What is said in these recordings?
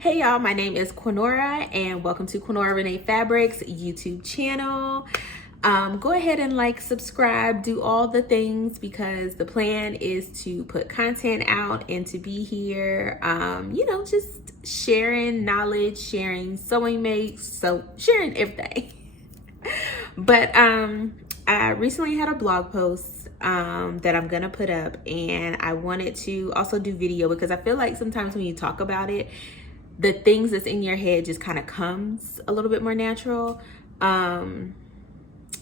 Hey y'all, my name is Quinora and welcome to Quinora Renee Fabrics YouTube channel. Go ahead and like, subscribe, do all the things because the plan is to put content out and to be here, just sharing knowledge, sharing sewing makes, so sharing everything. But I recently had a blog post that I'm gonna put up, and I wanted to also do video because I feel like sometimes when you talk about it, the things that's in your head just kind of comes a little bit more natural.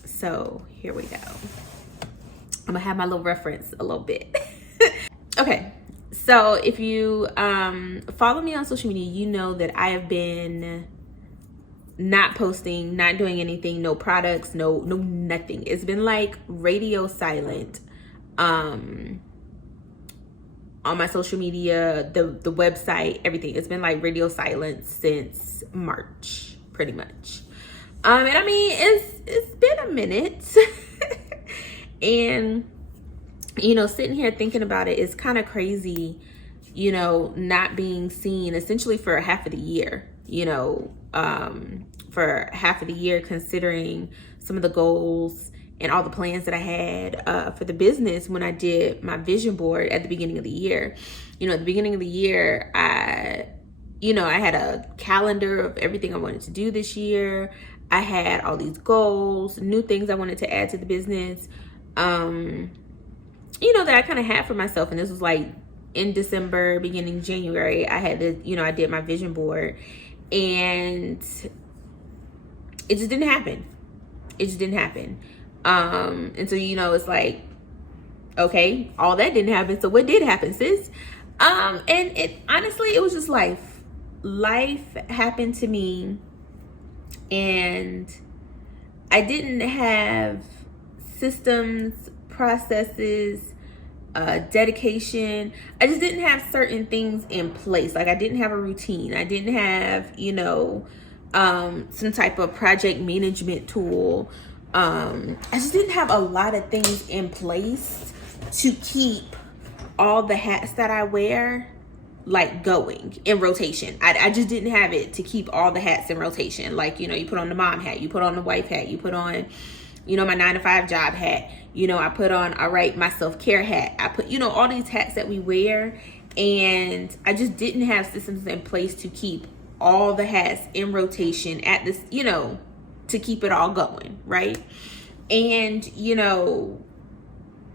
So here we go. I'm gonna have my little reference a little bit. Okay, so if you follow me on social media, you know that I have been not posting, not doing anything, no products, no nothing. It's been like radio silent on my social media, the website, everything. It's been like radio silent since March, pretty much. And I mean, it's been a minute. And sitting here thinking about it, it's kind of crazy, not being seen essentially for half of the year, for half of the year, considering some of the goals and all the plans that I had for the business when I did my vision board at the beginning of the year. At the beginning of the year, I had a calendar of everything I wanted to do this year. I had all these goals, new things I wanted to add to the business, that I kind of had for myself. And this was like in December, beginning January, I had this, I did my vision board, and it just didn't happen. And so, it's like, okay, all that didn't happen. So what did happen, sis? And it honestly, it was just life. Life happened to me, and I didn't have systems, processes, dedication. I just didn't have certain things in place. Like I didn't have a routine. I didn't have, some type of project management tool. I just didn't have a lot of things in place to keep all the hats that I wear like going in rotation. I just didn't have it to keep all the hats in rotation. Like, you put on the mom hat, you put on the wife hat, you put on, my 9-to-5 job hat, I put on, all right, my self-care hat. I put, all these hats that we wear, and I just didn't have systems in place to keep all the hats in rotation at this, to keep it all going, right? And,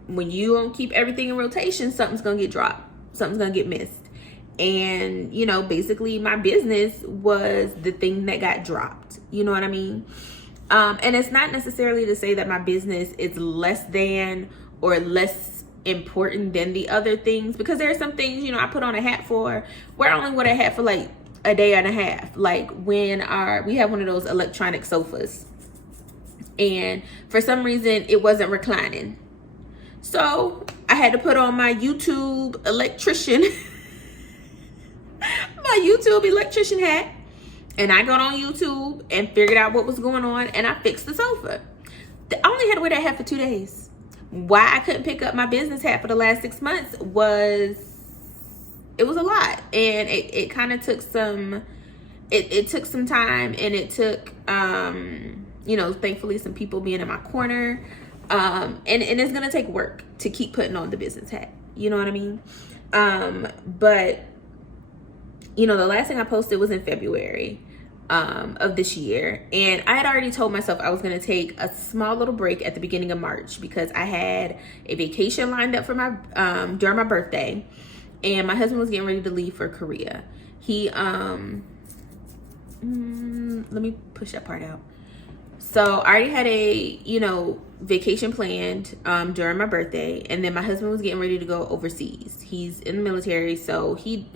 when you don't keep everything in rotation, something's gonna get dropped, something's gonna get missed. And, basically my business was the thing that got dropped. You know what I mean? And it's not necessarily to say that my business is less than or less important than the other things, because there are some things, I put on a hat for, where I only wear a hat for like a day and a half. Like when we have one of those electronic sofas, and for some reason it wasn't reclining. So I had to put on my YouTube electrician hat, and I got on YouTube and figured out what was going on, and I fixed the sofa. I only had to wear that hat for 2 days. Why I couldn't pick up my business hat for the last 6 months was a lot, and it kind of took some it took some time, and it took thankfully some people being in my corner, and it's gonna take work to keep putting on the business hat, you know what I mean? But the last thing I posted was in February of this year, and I had already told myself I was going to take a small little break at the beginning of March because I had a vacation lined up for my during my birthday, and my husband was getting ready to leave for Korea. He let me push that part out. So I already had a vacation planned during my birthday, and then my husband was getting ready to go overseas. He's in the military, so he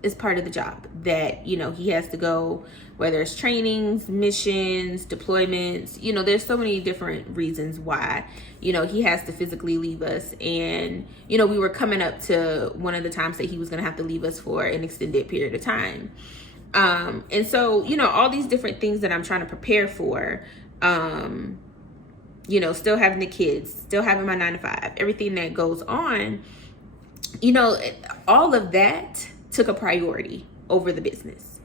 is part of the job that he has to go, whether it's trainings, missions, deployments. There's so many different reasons why he has to physically leave us. And we were coming up to one of the times that he was going to have to leave us for an extended period of time. And so all these different things that I'm trying to prepare for, still having the kids, still having my 9-to-5, everything that goes on, all of that took a priority, over the business.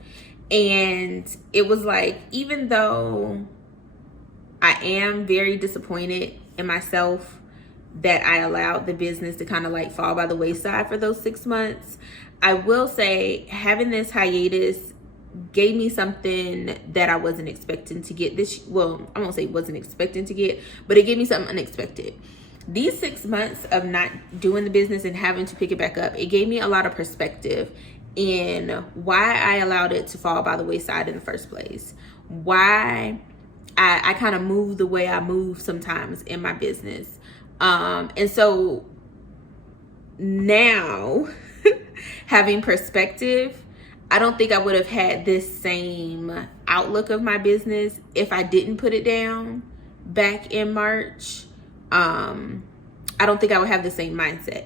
And it was like, even though I am very disappointed in myself that I allowed the business to kind of like fall by the wayside for those 6 months, I will say having this hiatus gave me something that I wasn't expecting to get this. Well, I won't say wasn't expecting to get, but it gave me something unexpected. These 6 months of not doing the business and having to pick it back up, it gave me a lot of perspective in why I allowed it to fall by the wayside in the first place. Why I kind of move the way I move sometimes in my business. And so now having perspective, I don't think I would have had this same outlook of my business if I didn't put it down back in March. I don't think I would have the same mindset.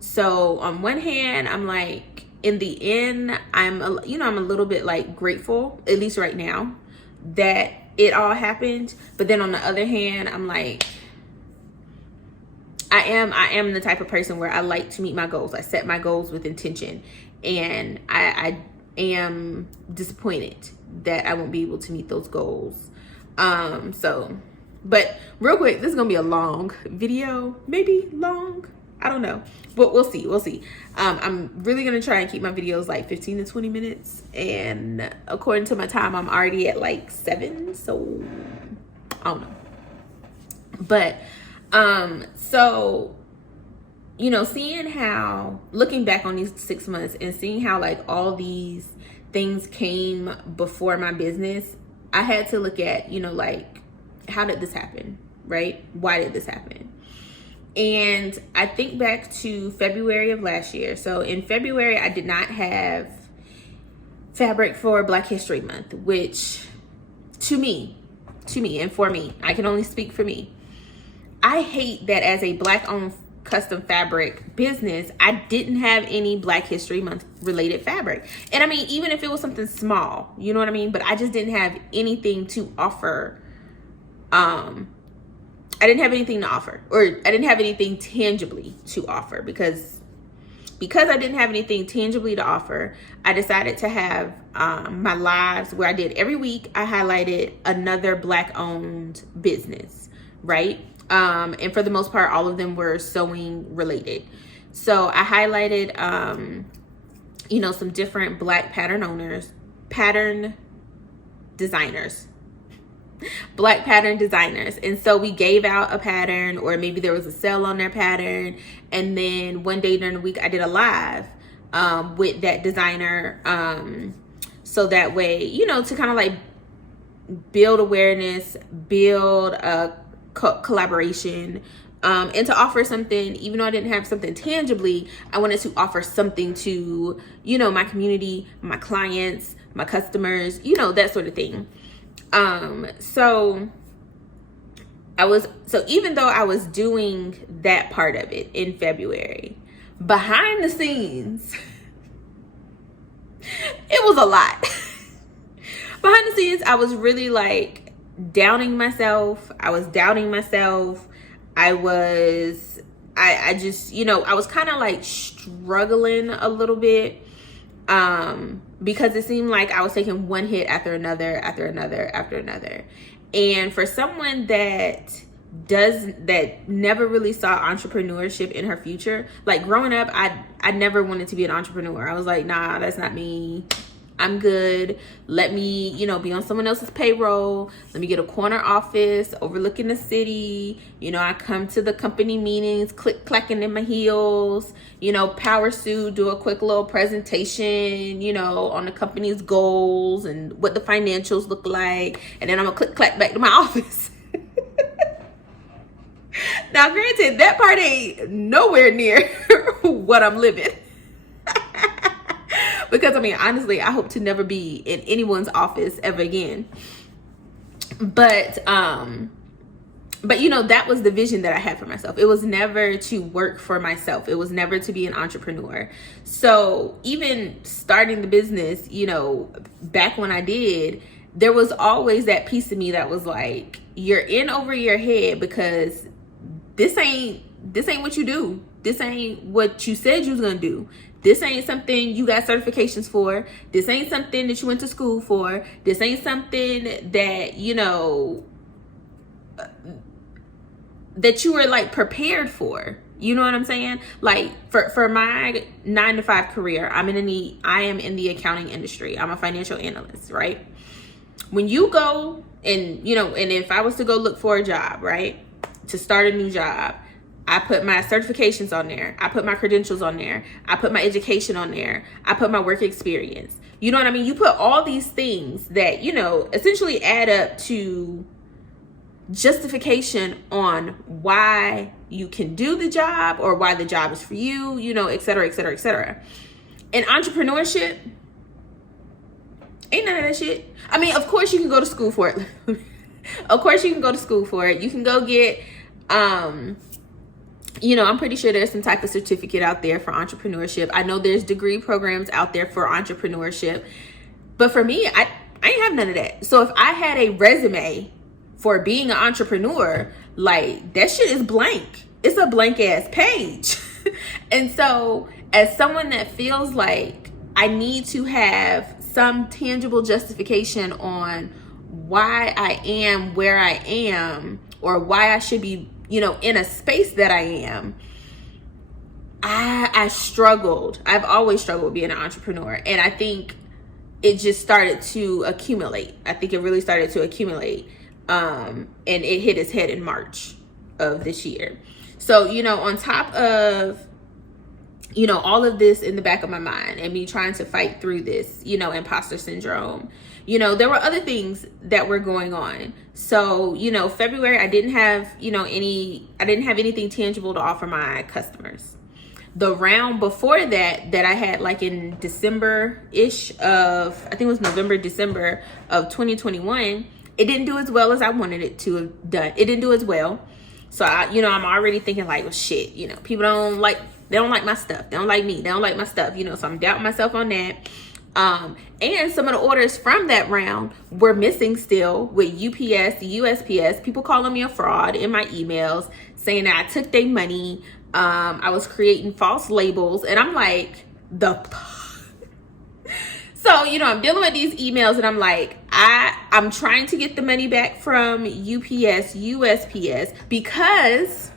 So on one hand, I'm like, in the end, I'm a little bit like grateful, at least right now, that it all happened. But then on the other hand, I'm like, I am the type of person where I like to meet my goals. I set my goals with intention, and I am disappointed that I won't be able to meet those goals. But real quick, this is gonna be a long video, maybe long, I don't know, but we'll see. I'm really gonna try and keep my videos like 15 to 20 minutes, and according to my time, I'm already at like 7, so I don't know. But so seeing how, looking back on these 6 months and seeing how like all these things came before my business, I had to look at, like, how did this happen, right? Why did this happen? And I think back to February of last year. So in February, I did not have fabric for Black History Month, which to me, and for me, I can only speak for me, I hate that as a Black-owned custom fabric business, I didn't have any Black History Month related fabric. And I mean, even if it was something small, you know what I mean? But I just didn't have anything to offer. I didn't have anything to offer, or I didn't have anything tangibly to offer, because I didn't have anything tangibly to offer. I decided to have my lives where I did every week. I highlighted another Black-owned business, right? And for the most part, all of them were sewing related. So I highlighted, some different Black pattern designers. Black pattern designers. And so we gave out a pattern, or maybe there was a sale on their pattern, and then one day during the week I did a live with that designer, so that way, to kind of like build awareness, build a collaboration, and to offer something. Even though I didn't have something tangibly, I wanted to offer something to my community, my clients, my customers, that sort of thing. So even though I was doing that part of it in February, behind the scenes, it was a lot. Behind the scenes, I was really like doubting myself. I was doubting myself. I just, I was kind of like struggling a little bit. Because it seemed like I was taking one hit after another. And for someone that never really saw entrepreneurship in her future, like growing up, I never wanted to be an entrepreneur. I was like, nah, that's not me. I'm good. Let me, be on someone else's payroll. Let me get a corner office overlooking the city. I come to the company meetings, clacking in my heels, power suit, do a quick little presentation, on the company's goals and what the financials look like. And then I'm gonna clack back to my office. Now, granted, that part ain't nowhere near what I'm living. Because I mean, honestly, I hope to never be in anyone's office ever again. But that was the vision that I had for myself. It was never to work for myself. It was never to be an entrepreneur. So even starting the business, back when I did, there was always that piece of me that was like, you're in over your head, because this ain't what you do. This ain't what you said you was gonna do. This ain't something you got certifications for. This ain't something that you went to school for. This ain't something that, you know, that you were like prepared for. You know what I'm saying? Like for my 9-to-5 career, I am in the accounting industry. I'm a financial analyst, right? When you go and, you know, and if I was to go look for a job, right, to start a new job, I put my certifications on there. I put my credentials on there. I put my education on there. I put my work experience. You know what I mean? You put all these things that, you know, essentially add up to justification on why you can do the job or why the job is for you, you know, et cetera, et cetera, et cetera. In entrepreneurship, ain't none of that shit. I mean, of course you can go to school for it. Of course you can go to school for it. You can go get, you know, I'm pretty sure there's some type of certificate out there for entrepreneurship. I know there's degree programs out there for entrepreneurship. But for me, I ain't have none of that. So if I had a resume for being an entrepreneur, like, that shit is blank. It's a blank ass page. And so as someone that feels like I need to have some tangible justification on why I am where I am, or why I should be, you know, in a space that I am, I struggled. I've always struggled with being an entrepreneur. And I think it just started to accumulate. I think it really started to accumulate. And it hit its head in March of this year. So, you know, on top of, you know, all of this in the back of my mind and me trying to fight through this, you know, imposter syndrome, you know, there were other things that were going on. So, you know, February, I didn't have anything tangible to offer my customers. The round before that I had, like in December-ish of, I think it was November, December of 2021, it didn't do as well as I wanted it to have done. It didn't do as well. So, you know, I'm already thinking like, well, shit, you know, people don't like my stuff. They don't like me. They don't like my stuff, you know, so I'm doubting myself on that. And some of the orders from that round were missing still with UPS, the USPS, people calling me a fraud in my emails, saying that I took their money. I was creating false labels, and I'm like, So, you know, I'm dealing with these emails, and I'm like, I'm trying to get the money back from UPS, USPS, because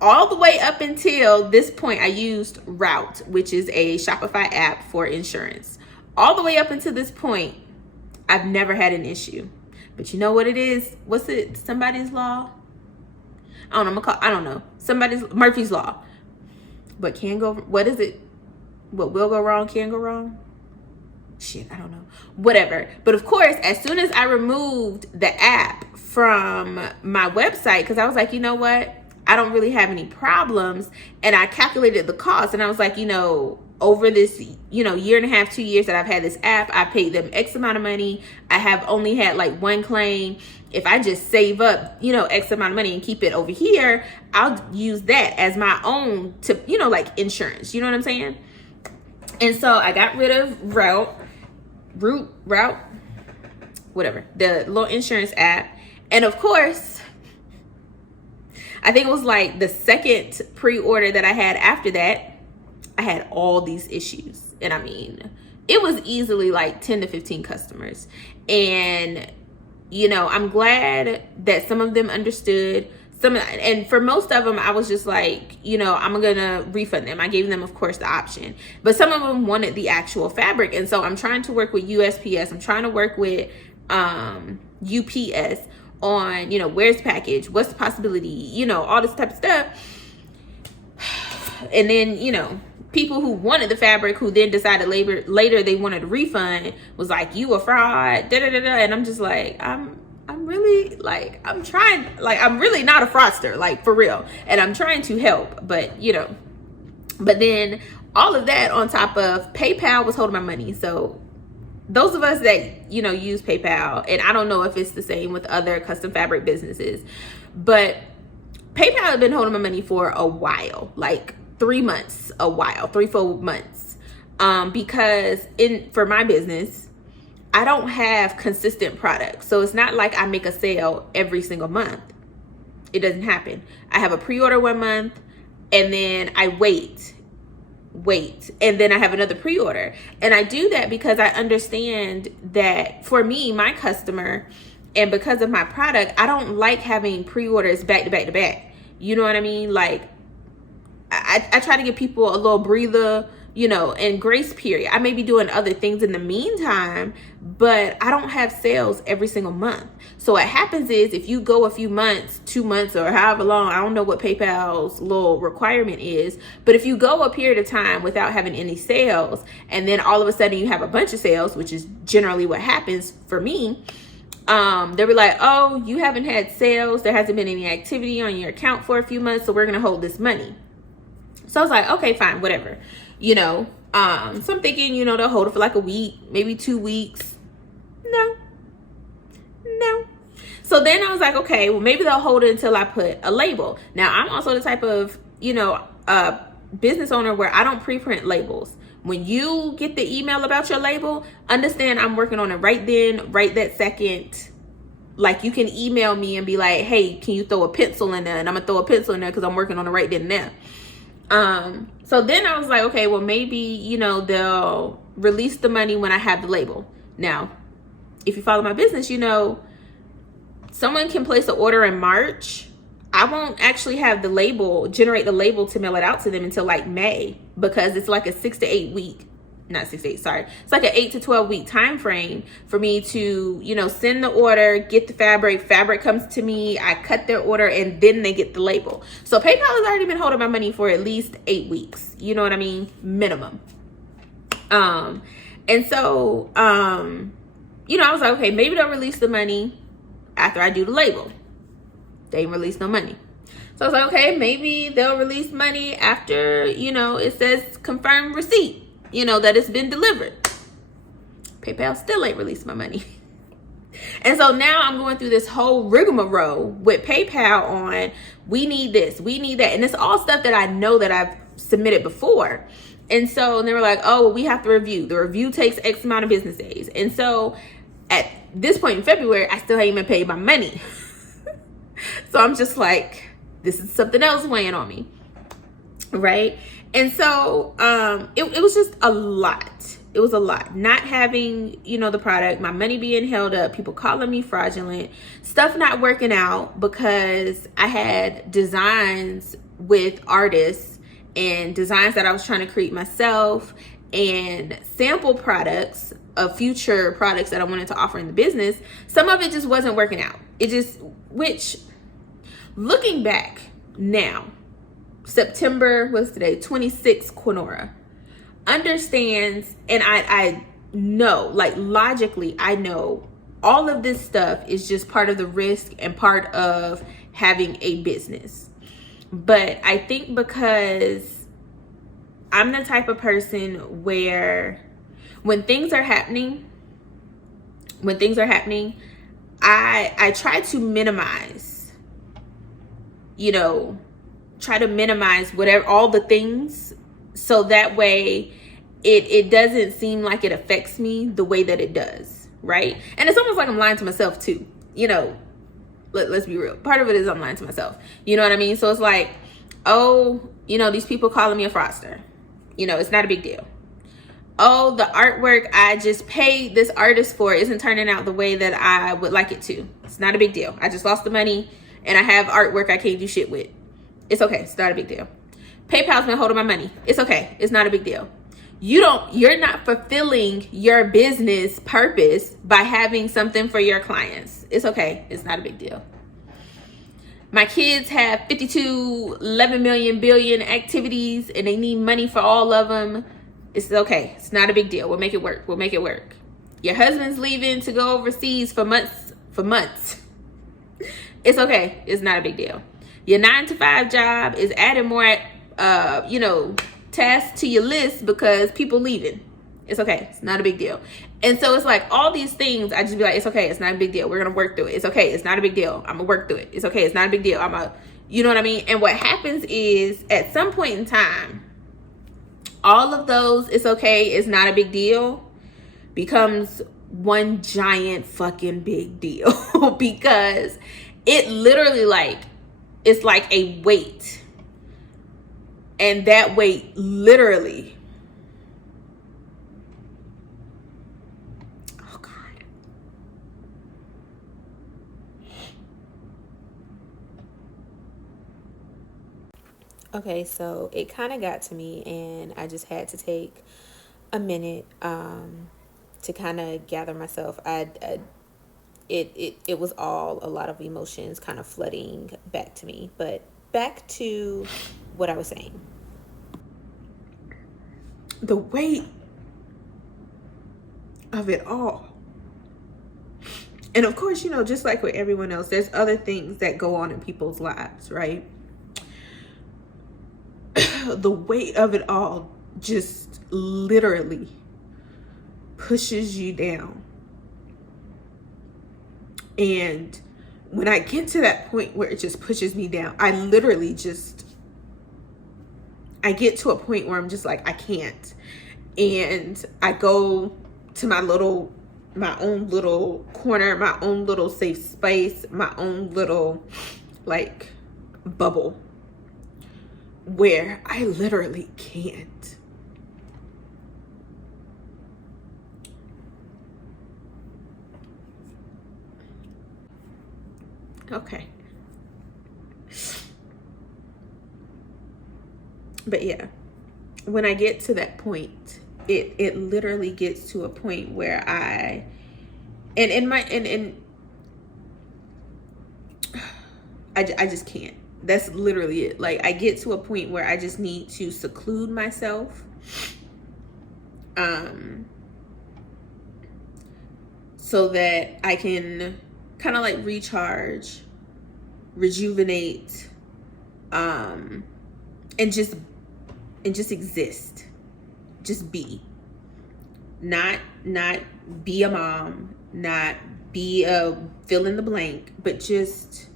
all the way up until this point, I used Route, which is a Shopify app for insurance. All the way up until this point, I've never had an issue. But you know what it is? What's it? Somebody's law? I don't know. Murphy's Law. But what is it? What will go wrong can go wrong? Shit, I don't know. Whatever. But of course, as soon as I removed the app from my website, because I was like, you know what? I don't really have any problems. And I calculated the cost, and I was like, you know, over this, you know, 1.5, 2 years that I've had this app, I paid them X amount of money. I have only had like one claim. If I just save up, you know, X amount of money and keep it over here, I'll use that as my own to, you know, like insurance. You know what I'm saying? And so I got rid of Route, whatever, the little insurance app. And of course, I think it was like the second pre-order that I had after that, I had all these issues. And I mean, it was easily like 10 to 15 customers. And, you know, I'm glad that some of them understood. And for most of them, I was just like, you know, I'm gonna refund them. I gave them, of course, the option. But some of them wanted the actual fabric. And so I'm trying to work with USPS. I'm trying to work with UPS on, you know, where's the package? What's the possibility? You know, all this type of stuff. And then, you know, people who wanted the fabric, who then decided later they wanted a refund, was like, you a fraud, da da da da. And I'm just like, I'm really like, I'm really not a fraudster, like for real. And I'm trying to help, but you know, but then all of that on top of PayPal was holding my money. So those of us that, you know, use PayPal, and I don't know if it's the same with other custom fabric businesses, but PayPal had been holding my money for a while, like 3 months, 3-4 months. Because for my business, I don't have consistent products. So it's not like I make a sale every single month. It doesn't happen. I have a pre-order 1 month, and then I wait wait, and then I have another pre-order. And I do that because I understand that for me, my customer, and because of my product, I don't like having pre-orders back to back to back. You know what I mean? Like, I try to give people a little breather, and grace period. I may be doing other things in the meantime, but I don't have sales every single month. So what happens is, if you go a few months, 2 months, or however long, I don't know what PayPal's little requirement is, but if you go a period of time without having any sales, and then all of a sudden you have a bunch of sales, which is generally what happens for me, they'll be like, oh, you haven't had sales, there hasn't been any activity on your account for a few months, so we're gonna hold this money. So I was like, okay, fine, whatever. So I'm thinking, they'll hold it for like a week, maybe 2 weeks. No. So then I was like, okay, well, maybe they'll hold it until I put a label. Now, I'm also the type of, business owner where I don't pre-print labels. When you get the email about your label, understand I'm working on it right then, right that second. Like, you can email me and be like, hey, can you throw a pencil in there? And I'm gonna throw a pencil in there because I'm working on it right then and there. So then I was like, okay, well, maybe, they'll release the money when I have the label. Now, if you follow my business, someone can place an order in March. I won't actually have the label, generate the label to mail it out to them until like May, because it's like a 6 to 8 week, not 6 to 8, sorry. It's like an 8 to 12 week time frame for me to, send the order, get the fabric comes to me, I cut their order, and then they get the label. So PayPal has already been holding my money for at least 8 weeks. You know what I mean? Minimum. And so, I was like, okay, maybe they'll release the money after I do the label. They ain't release no money. So I was like, okay, maybe they'll release money after, it says confirmed receipt, that it's been delivered. PayPal still ain't released my money. And so now I'm going through this whole rigmarole with PayPal on, we need this, we need that. And it's all stuff that I know that I've submitted before. And so they were like, oh, well, we have to review. The review takes X amount of business days. And so at this point in February, I still haven't even paid my money. So I'm just like, this is something else weighing on me, right? And so it was just a lot. It was a lot. Not having, the product, my money being held up, people calling me fraudulent, stuff not working out because I had designs with artists and designs that I was trying to create myself and sample products of future products that I wanted to offer in the business. Some of it just wasn't working out. Which looking back now, September, what's today? 26th, Quinora understands, and I know, like logically, I know all of this stuff is just part of the risk and part of having a business. But I think because I'm the type of person where when things are happening, I try to minimize, whatever, all the things, so that way it doesn't seem like it affects me the way that it does, right? And it's almost like I'm lying to myself too, let's be real. Part of it is I'm lying to myself, you know what I mean? So it's like, oh, these people calling me a fraudster, it's not a big deal. Oh, the artwork I just paid this artist for isn't turning out the way that I would like it to. It's not a big deal. I just lost the money and I have artwork I can't do shit with. It's okay. It's not a big deal. PayPal's been holding my money. It's okay. It's not a big deal. You're not fulfilling your business purpose by having something for your clients. It's okay. It's not a big deal. My kids have 52, 11 million, billion activities and they need money for all of them. It's okay. It's not a big deal. We'll make it work. We'll make it work. Your husband's leaving to go overseas for months. It's okay. It's not a big deal. Your 9-to-5 job is adding more, tasks to your list because people leaving. It's okay. It's not a big deal. And so it's like all these things, I just be like, it's okay. It's not a big deal. We're going to work through it. It's okay. It's not a big deal. I'm going to work through it. It's okay. It's not a big deal. You know what I mean? And what happens is at some point in time, all of those, it's okay, it's not a big deal, becomes one giant fucking big deal because it literally it's like a weight And that weight literally, oh God. Okay, so it kind of got to me, and I just had to take a minute to kind of gather myself. It was all a lot of emotions kind of flooding back to me. But back to what I was saying. The weight of it all. And of course, you know, just like with everyone else, there's other things that go on in people's lives, right? The weight of it all just literally pushes you down. And when I get to that point where it just pushes me down, I get to a point where I'm just like, I can't. And I go to my own little corner, my own little safe space, my own little like bubble where I literally can't. Okay. But yeah, when I get to that point, it literally gets to a point where I just can't. That's literally it. Like, I get to a point where I just need to seclude myself, so that I can kind of like recharge, rejuvenate, and just exist, just be, not be a mom, not be a fill in the blank, but just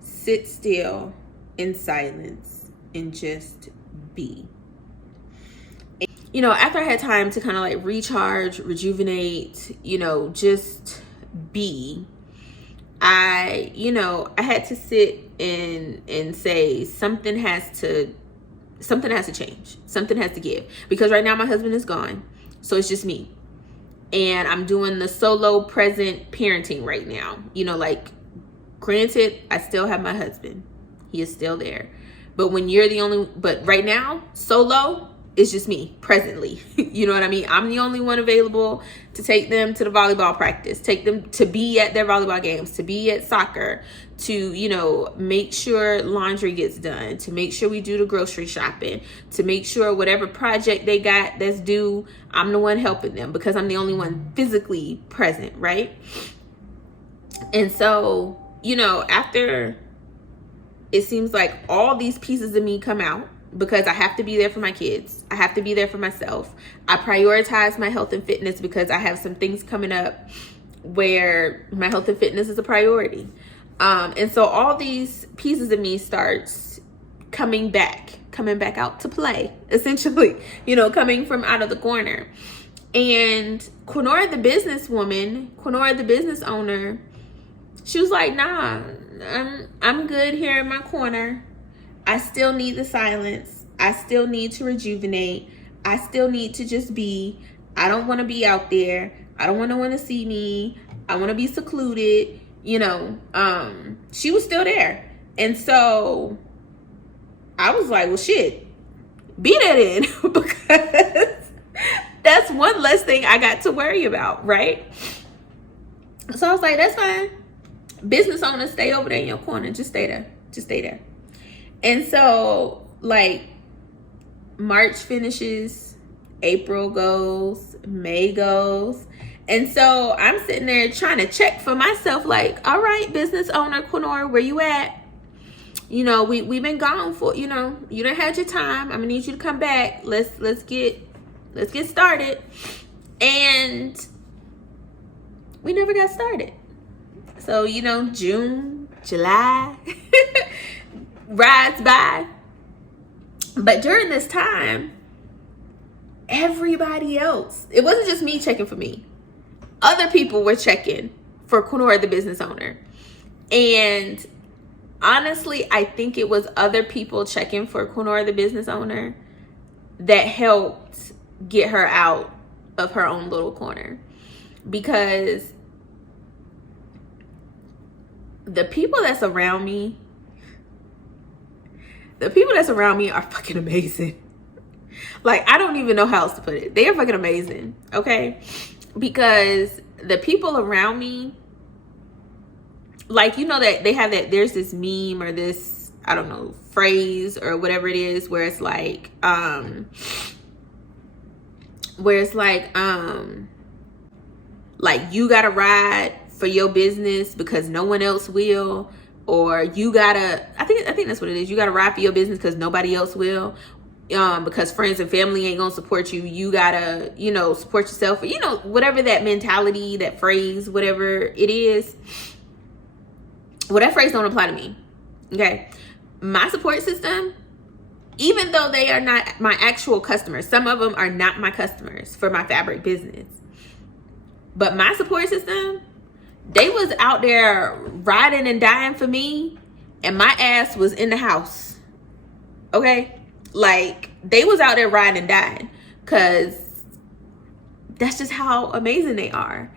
sit still in silence and just be. You know, after I had time to kind of like recharge, rejuvenate, you know, just be, I had to sit and say something has to change. Something has to give. Because right now my husband is gone. So it's just me. And I'm doing the solo present parenting right now. You know, like, granted, I still have my husband. He is still there. But but right now, solo, it's just me presently. You know what I mean? I'm the only one available to take them to the volleyball practice, take them to be at their volleyball games, to be at soccer, to, you know, make sure laundry gets done, to make sure we do the grocery shopping, to make sure whatever project they got that's due, I'm the one helping them because I'm the only one physically present, right? And so, you know, after it seems like all these pieces of me come out, because I have to be there for my kids. I have to be there for myself. I prioritize my health and fitness because I have some things coming up where my health and fitness is a priority. And so all these pieces of me starts coming back out to play, essentially, you know, coming from out of the corner. And Quinora, the business owner, she was like, nah, I'm good here in my corner. I still need the silence. I still need to rejuvenate. I still need to just be. I don't want to be out there. I don't want no one to see me. I want to be secluded. You know, she was still there. And so I was like, well, shit, be that in because that's one less thing I got to worry about, right? So I was like, that's fine. Business owners, stay over there in your corner. Just stay there. Just stay there. And so, like, March finishes, April goes, May goes. And so I'm sitting there trying to check for myself, like, all right, business owner Quinora, where you at? You know, we've been gone for, you know, you done had your time. I'm gonna need you to come back. Let's get started. And we never got started. So, you know, June, July rides by. But during this time, everybody else, it wasn't just me checking for me. Other people were checking for Quinora, the business owner. And honestly, I think it was other people checking for Quinora, the business owner, that helped get her out of her own little corner. Because the people that's around me are fucking amazing. Like, I don't even know how else to put it. They are fucking amazing, okay? Because the people around me, like, you know that they have that, there's this meme or this, I don't know, phrase or whatever it is, where it's like, you gotta ride for your business because no one else will, or you gotta, I think that's what it is. You gotta ride for your business because nobody else will. Because friends and family ain't gonna support you. You gotta, support yourself, or, whatever that mentality, that phrase, whatever it is. Well, that phrase don't apply to me. Okay. My support system, even though they are not my actual customers, some of them are not my customers for my fabric business. But my support system, they was out there riding and dying for me, and my ass was in the house. Okay? Like, they was out there riding and dying, because that's just how amazing they are.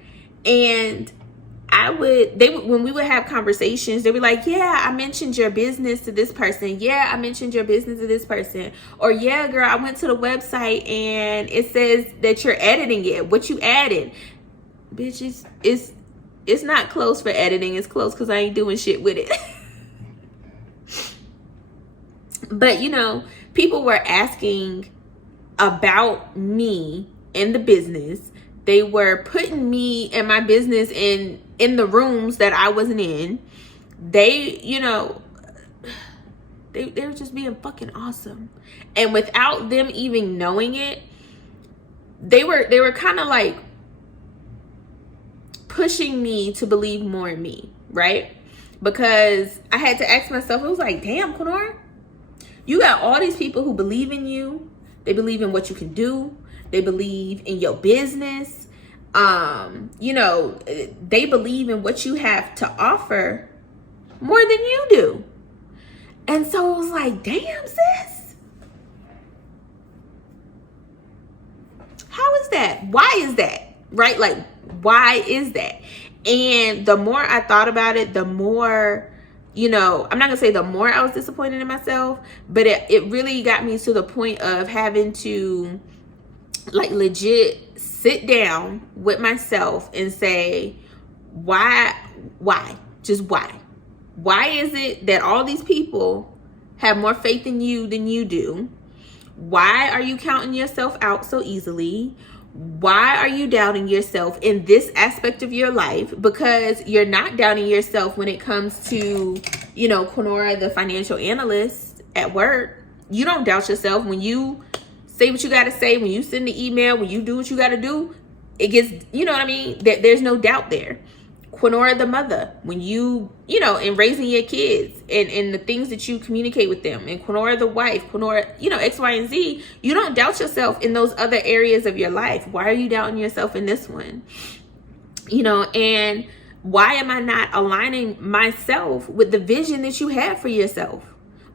And when we would have conversations, they'd be like, yeah, I mentioned your business to this person. Yeah, I mentioned your business to this person. Or, yeah, girl, I went to the website and it says that you're editing it. What you added? Bitch, it's not close for editing. It's close because I ain't doing shit with it. But, people were asking about me and the business. They were putting me and my business in the rooms that I wasn't in. They were just being fucking awesome. And without them even knowing it, they were kind of like pushing me to believe more in me, right? Because I had to ask myself, it was like, damn, Quinora, you got all these people who believe in you. They believe in what you can do. They believe in your business. They believe in what you have to offer more than you do. And so I was like, damn, sis. How is that? Why is that? Right? Like, why is that? And the more I thought about it, the more, I'm not gonna say the more I was disappointed in myself, but it really got me to the point of having to, like, legit sit down with myself and say, why? Just why? Why is it that all these people have more faith in you than you do? Why are you counting yourself out so easily? Why are you doubting yourself in this aspect of your life? Because you're not doubting yourself when it comes to, Quinora, the financial analyst at work. You don't doubt yourself when you say what you got to say, when you send the email, when you do what you got to do. It gets, you know what I mean? There's no doubt there. Quinora, the mother, when you in raising your kids and the things that you communicate with them, and Quinora, the wife, Quinora, X, Y, and Z, you don't doubt yourself in those other areas of your life. Why are you doubting yourself in this one? And why am I not aligning myself with the vision that you have for yourself?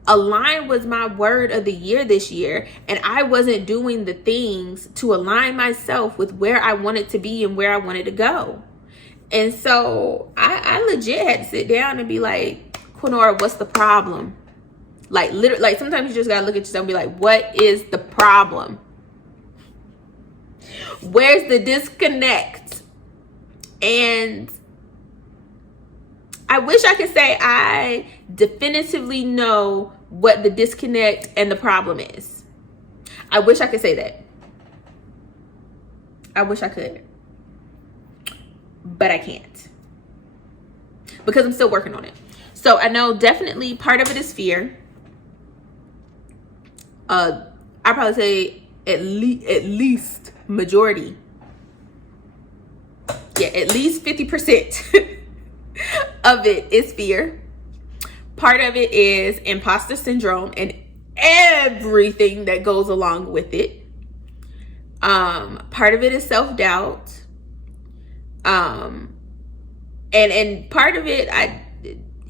Align was my word of the year this year, and I wasn't doing the things to align myself with where I wanted to be and where I wanted to go. And so I legit had to sit down and be like, Quinora, what's the problem? Like, literally, like, sometimes you just gotta look at yourself and be like, what is the problem? Where's the disconnect? And I wish I could say I definitively know what the disconnect and the problem is. I wish I could say that. I wish I could. But I can't. Because I'm still working on it. So I know definitely part of it is fear. I probably say at least majority. Yeah, at least 50% of it is fear. Part of it is imposter syndrome and everything that goes along with it. Part of it is self-doubt. And part of it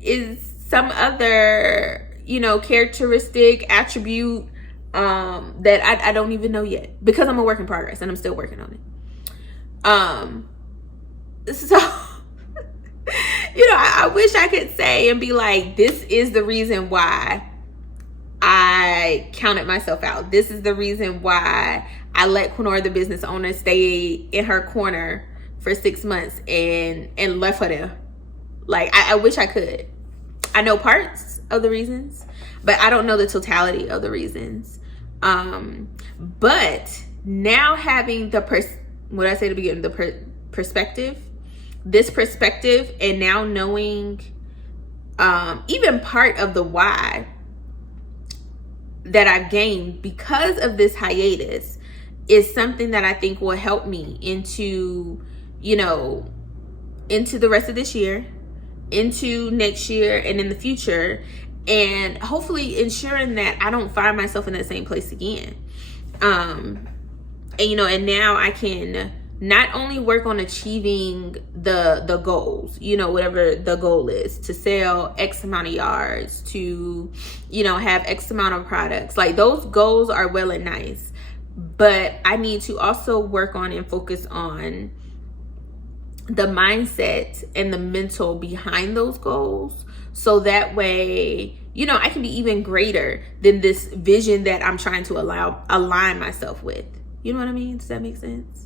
is some other, you know, characteristic, attribute that I don't even know yet, because I'm a work in progress and I'm still working on it. So you know, I wish I could say and be like, this is the reason why I counted myself out. This is the reason why I let Quinora, the business owner, stay in her corner for 6 months and left her there. Like, I wish I could. I know parts of the reasons, but I don't know the totality of the reasons. But now having the what did I say at the beginning? The perspective. This perspective, and now knowing even part of the why that I've gained because of this hiatus is something that I think will help me into, you know, into the rest of this year, into next year, and in the future, and hopefully ensuring that I don't find myself in that same place again. And you know, and now I can not only work on achieving the goals, you know, whatever the goal is, to sell X amount of yards, to, you know, have X amount of products. Like, those goals are well and nice, but I need to also work on and focus on the mindset and the mental behind those goals, so that way, you know, I can be even greater than this vision that I'm trying to align myself with. You know what I mean? Does that make sense?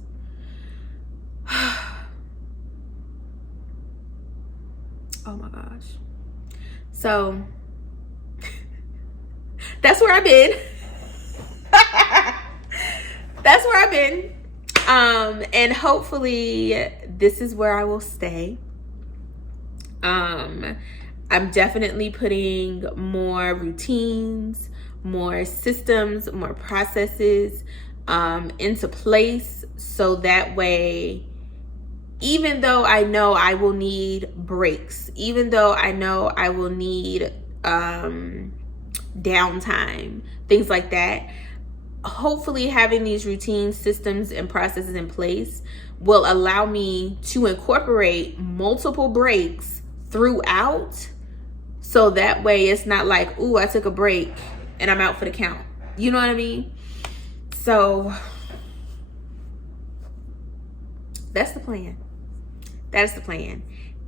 Oh my gosh. So that's where I've been. That's where I've been. And hopefully this is where I will stay. I'm definitely putting more routines, more systems, more processes into place, so that way, even though I know I will need breaks, even though I know I will need downtime, things like that, hopefully having these routine systems and processes in place will allow me to incorporate multiple breaks throughout, so that way it's not like, ooh, I took a break and I'm out for the count. You know what I mean? So that's the plan. That's the plan.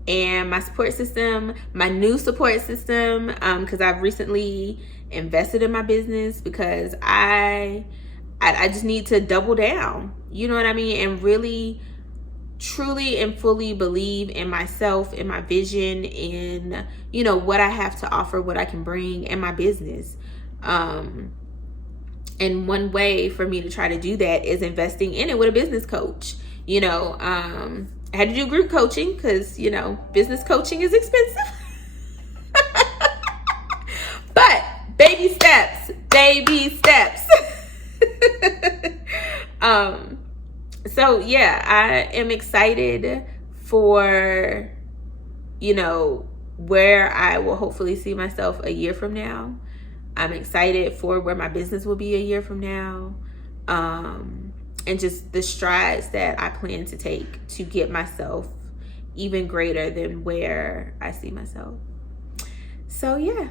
And my support system, my new support system, because I've recently invested in my business, because I just need to double down. You know what I mean? And really, truly and fully believe in myself, in my vision, in, you know, what I have to offer, what I can bring in my business. And one way for me to try to do that is investing in it with a business coach. You know, I had to do group coaching because, you know, business coaching is expensive. But baby steps, baby steps. So yeah, I am excited for, you know, where I will hopefully see myself a year from now. I'm excited for where my business will be a year from now. And just the strides that I plan to take to get myself even greater than where I see myself. So yeah,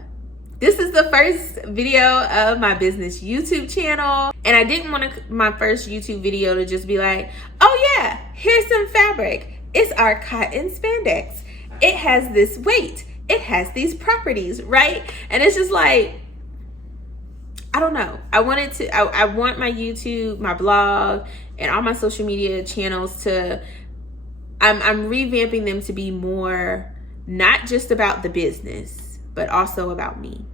this is the first video of my business YouTube channel. And I didn't want my first YouTube video to just be like, oh yeah, here's some fabric. It's our cotton spandex. It has this weight. It has these properties, right? And it's just like, I don't know. I want my YouTube, my blog, and all my social media channels to, I'm revamping them to be more, not just about the business, but also about me.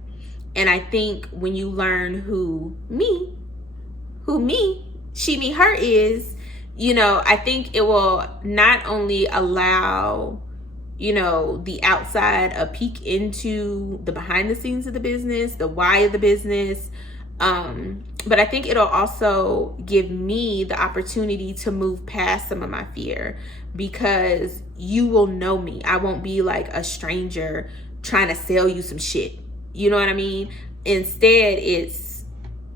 And I think when you learn who me, she, me, her is, you know, I think it will not only allow, you know, the outside a peek into the behind the scenes of the business, the why of the business, but I think it'll also give me the opportunity to move past some of my fear, because you will know me. I won't be like a stranger trying to sell you some shit. You know what I mean? Instead, it's,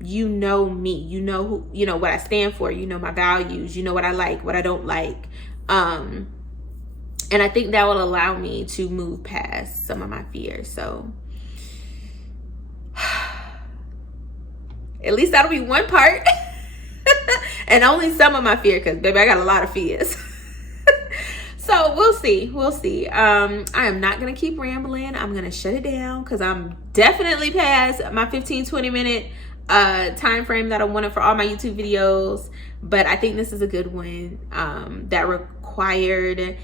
you know me, you know who, you know what I stand for, you know my values, you know what I like, what I don't like. And I think that will allow me to move past some of my fears. So at least that'll be one part. And only some of my fear, because baby, I got a lot of fears. So we'll see. I am not gonna keep rambling. I'm gonna shut it down because I'm definitely past my 15-20 minute time frame that I wanted for all my YouTube videos. But I think this is a good one that required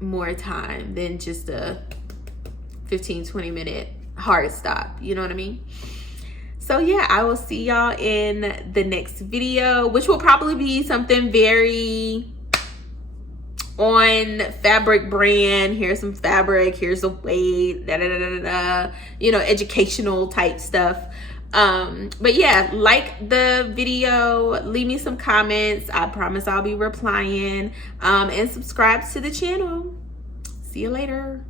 more time than just a 15-20 minute hard stop. You know what I mean? So yeah, I will see y'all in the next video, which will probably be something very on fabric brand. Here's some fabric, here's a weight, you know, educational type stuff. But yeah, like the video, leave me some comments. I promise I'll be replying, and subscribe to the channel. See you later.